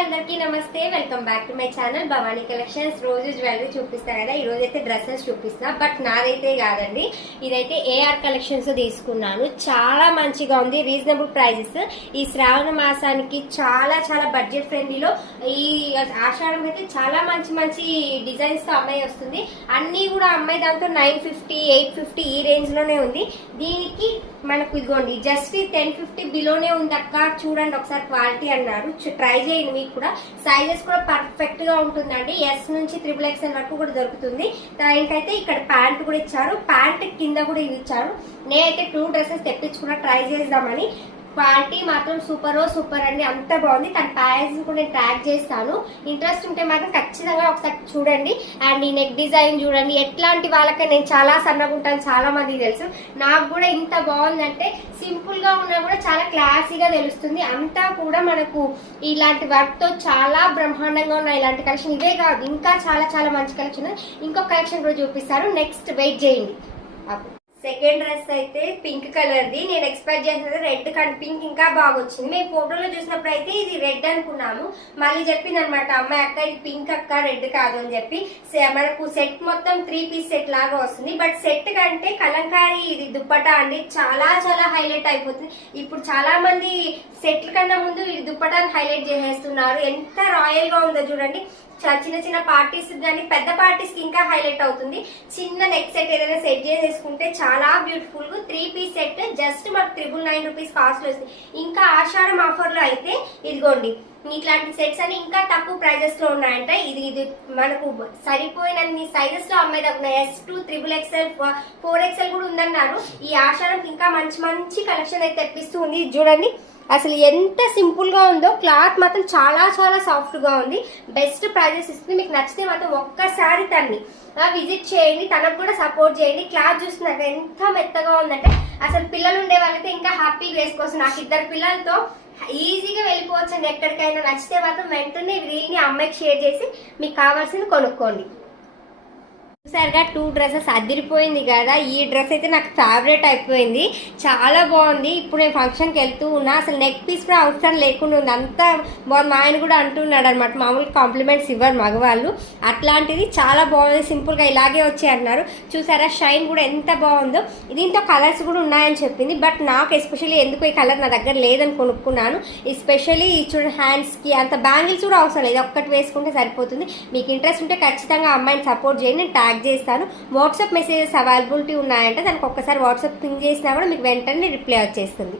అందరికీ నమస్తే, welcome back to my channel Bhavani collections. రోజు జ్యువెలరీ చూపిస్తా కదా, ఈ రోజు అయితే డ్రెస్సెస్ చూపిస్తా. బట్ నాదైతే కాదండి, ఇదైతే ఏఆర్ కలెక్షన్స్ తీసుకున్నాను. చాలా మంచిగా ఉంది, రీజనబుల్ ప్రైజెస్. ఈ శ్రావణ మాసానికి చాలా చాలా బడ్జెట్ ఫ్రెండ్లీలో ఈ ఆషాఢం అయితే చాలా మంచి మంచి డిజైన్స్ తో అమ్మాయి వస్తుంది. అన్ని కూడా అమ్మాయి దాంతో 950, 850 ఈ రేంజ్ లోనే ఉంది. దీనికి మనకు ఇదిగోండి జస్ట్ 1050 బిలోనే ఉంది అక్క, చూడండి ఒకసారి క్వాలిటీ అన్నారు. ట్రై చేయండి, మీకు కూడా సైజెస్ కూడా పర్ఫెక్ట్ గా ఉంటుందండి. ఎస్ నుంచి XXL వరకు కూడా దొరుకుతుంది. దానికైతే ఇక్కడ ప్యాంట్ కూడా ఇచ్చారు, ప్యాంట్ కింద కూడా ఇది ఇచ్చారు. నేనైతే 2 డ్రెస్సెస్ తెప్పించుకున్నా ట్రై చేద్దామని. క్వాలిటీ మాత్రం సూపర్ అండి, అంత బాగుంది. తన ప్యాకేజింగ్ కూడా నేను ట్యాగ్ చేస్తాను. ఇంట్రెస్ట్ ఉంటే మాత్రం ఖచ్చితంగా ఒకసారి చూడండి. అండ్ ఈ నెక్ డిజైన్ చూడండి, ఎట్లాంటి వాళ్ళకే నేను చాలా సన్నగా ఉంటాను, చాలా మందికి తెలుసు. నాకు కూడా ఇంత బాగుందంటే సింపుల్ గా ఉన్నా కూడా చాలా క్లాసీగా తెలుస్తుంది. అంతా కూడా మనకు ఇలాంటి వర్క్ తో చాలా బ్రహ్మాండంగా ఉన్నాయి. ఇలాంటి కలెక్షన్ ఇదే కాదు, ఇంకా చాలా చాలా మంచి కలెక్షన్. ఇంకొక కలెక్షన్ కూడా చూపిస్తారు, నెక్స్ట్ వెయిట్ చేయండి. సెకండ్ డ్రెస్ అయితే పింక్ కలర్ ది. నేను ఎక్స్పెక్ట్ చేసేది రెడ్, కానీ పింక్ ఇంకా బాగా వచ్చింది. మేము ఫోటోలో చూసినప్పుడు అయితే ఇది రెడ్ అనుకున్నాము. మళ్ళీ చెప్పింది అనమాట అమ్మాయి, అక్క ఇది పింక్ అక్క, రెడ్ కాదు అని చెప్పి. మనకు సెట్ మొత్తం 3 పీస్ సెట్ లాగా వస్తుంది. బట్ సెట్ కంటే కలంకారీ ఇది దుప్పటా అండి, చాలా చాలా హైలైట్ అయిపోతుంది. ఇప్పుడు చాలా మంది సెట్ల కన్నా ముందు ఈ దుప్పటాన్ని హైలైట్ చేసేస్తున్నారు. ఎంత రాయల్ గా ఉందో చూడండి. చిన్న చిన్న పార్టీస్ కానీ పెద్ద పార్టీస్ కి ఇంకా హైలైట్ అవుతుంది. చిన్న నెక్ సెట్ ఏదైనా సెట్ చేసేసుకుంటే చాలా బ్యూటిఫుల్ గా 3 పీస్ సెట్ జస్ట్ మనకు 999 రూపీస్ కాస్ట్ వస్తుంది. ఇంకా ఆషాఢం ఆఫర్ లో అయితే ఇదిగోండి ఇట్లాంటి సెట్స్ అని ఇంకా తక్కువ ప్రైజెస్ లో ఉన్నాయంట. ఇది మనకు సరిపోయినన్ని సైజెస్ లో అమ్మాయి దగ్గర S2, XXL, 4XL కూడా ఉందన్నారు. ఈ ఆషాఢం ఇంకా మంచి మంచి కలెక్షన్ అయితే తెప్పిస్తూ ఉంది. చూడండి అసలు ఎంత సింపుల్ గా ఉందో, క్లాత్ మాత్రం చాలా చాలా సాఫ్ట్ గా ఉంది. బెస్ట్ ప్రైజెస్ ఇస్తుంది. మీకు నచ్చితే మాత్రం ఒక్కసారి తన్ని విజిట్ చేయండి, తనకు కూడా సపోర్ట్ చేయండి. క్లాత్ చూస్తున్నారు ఎంత మెత్తగా ఉందంటే అసలు పిల్లలు ఉండే వాళ్ళైతే ఇంకా హ్యాపీగా వేసుకోవచ్చు. నాకు 2 పిల్లలతో ఈజీగా వెళ్ళిపోవచ్చండి ఎక్కడికైనా. నచ్చితే మాత్రం వెంటనే రీల్ని అమ్మాయికి షేర్ చేసి మీకు కావాల్సింది కొనుక్కోండి. చూసారుగా 2 డ్రెస్సెస్ అదిరిపోయింది కదా. ఈ డ్రెస్ అయితే నాకు ఫేవరెట్ అయిపోయింది, చాలా బాగుంది. ఇప్పుడు నేను ఫంక్షన్కి వెళ్తూ ఉన్నా, అసలు నెక్ పీస్ కూడా అవసరం లేకుండా ఉంది, అంతా బాగుంది. మా ఆయన కూడా అంటున్నాడు అనమాట, మామూలు కాంప్లిమెంట్స్ ఇవ్వరు మగవాళ్ళు, అట్లాంటిది చాలా బాగుంది, సింపుల్గా ఇలాగే వచ్చాయి అన్నారు. చూసారా షైన్ కూడా ఎంత బాగుందో. దీంతో కలర్స్ కూడా ఉన్నాయని చెప్పింది. బట్ నాకు ఎస్పెషల్లీ ఎందుకు ఈ కలర్ నా దగ్గర లేదని కొనుక్కున్నాను. ఎస్పెషల్లీ చూడండి హ్యాండ్స్కి అంత బ్యాంగిల్స్ కూడా అవసరం లేదు, ఒక్కటి వేసుకుంటే సరిపోతుంది. మీకు ఇంట్రెస్ట్ ఉంటే ఖచ్చితంగా అమ్మాయిని సపోర్ట్ చేయండి, నేను ట్యాగ్ చేస్తాను. వాట్సాప్ మెసేజెస్ అవైలబిలిటీ ఉన్నాయంటే దానికి ఒక్కసారి వాట్సాప్ పింగ్ చేసినా కూడా మీకు వెంటనే రిప్లై వచ్చేస్తుంది.